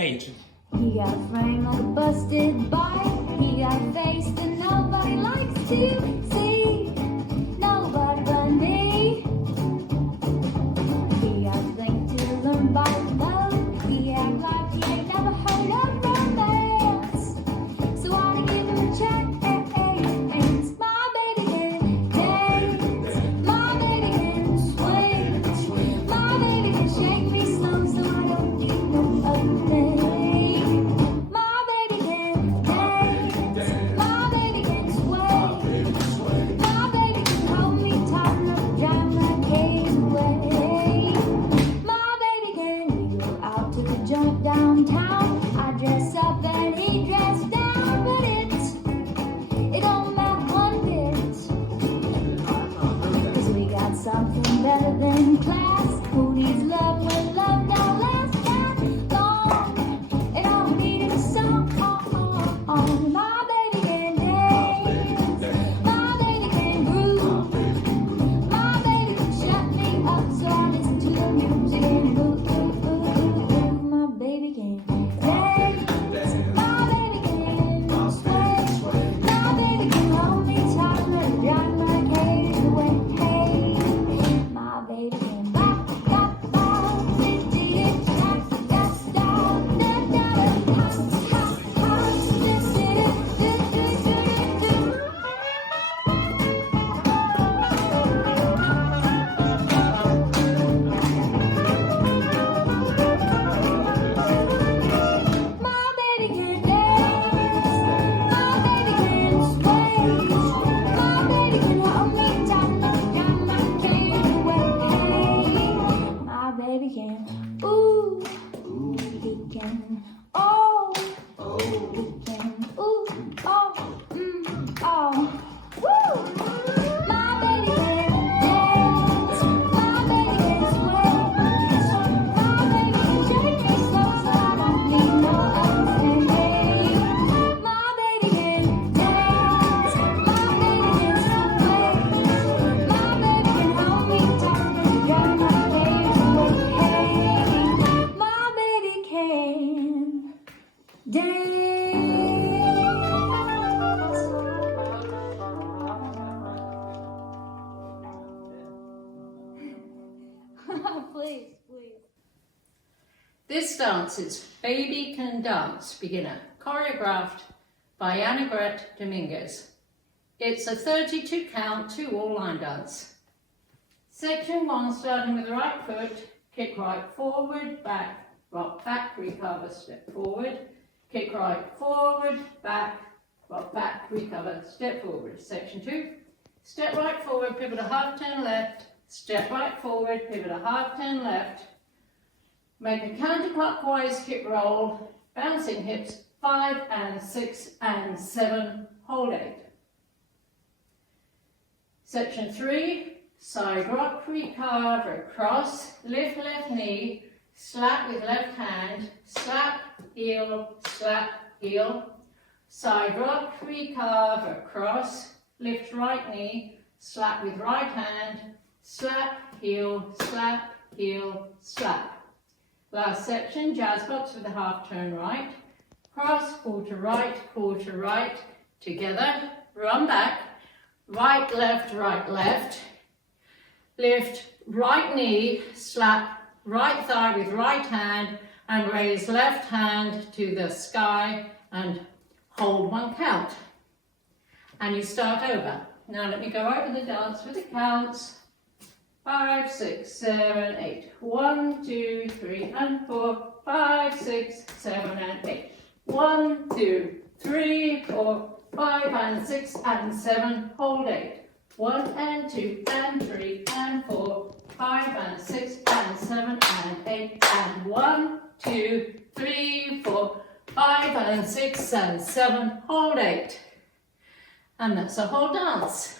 8. He got a frame on a busted bike. He got a face that nobody likes to see. Nobody but me. He got a thing to learn by love. He act like he ain't never heard of romance. So I wanna give him a chance. My baby can dance. My baby can swing. My baby can shake me slow so I don't need no other thing. Jump downtown, I dress up and he dress down, but it don't matter one bit, 'cause we got something better than class. Who needs love when love don't last that long? And all we need is a song. My baby can dance, my baby can groove, my baby can shut me up so I listen to the music and move. Ooh, he can, oh, he can, ooh, oh, oh, woo! My baby can dance, my baby can swing, my baby can shake me slow so I don't need no other thing. My baby can dance, my baby can swing, my baby can hold me tight and drive my cares away. Please, please. This dance is Baby Can Dance Beginner, choreographed by Annegret Dominguez. It's a 32 count 2 all line dance. Section 1, starting with the right foot, kick right forward, back, rock back, recover, step forward, kick right forward, back, rock back, recover, step forward. Section 2, step right forward, pivot a half turn left, step right forward, pivot a half turn left, make a counterclockwise kick roll, bouncing hips 5 and 6 and 7, hold 8. Section 3, side rock, recarve, across, lift left knee, slap with left hand, slap, heel, side rock, recarve, across, lift right knee, slap with right hand, slap, heel, slap. Last section, jazz box with a half turn right, cross, quarter right, together, run back, right, left, lift right knee, slap right thigh with right hand, and raise left hand to the sky and hold 1 count. And you start over. Now let me go over the dance with the counts. 5, 6, 7, 8. 1, 2, 3, and 4. 5, 6, 7, and 8. 1, 2, 3, 4, 5, and 6, and 7. Hold 8. 1 and 2 and 3 and 4, 5 and 6 and 7 and 8 and 1, 2, 3, 4, 5 and 6 and 7. Hold 8. And that's a whole dance.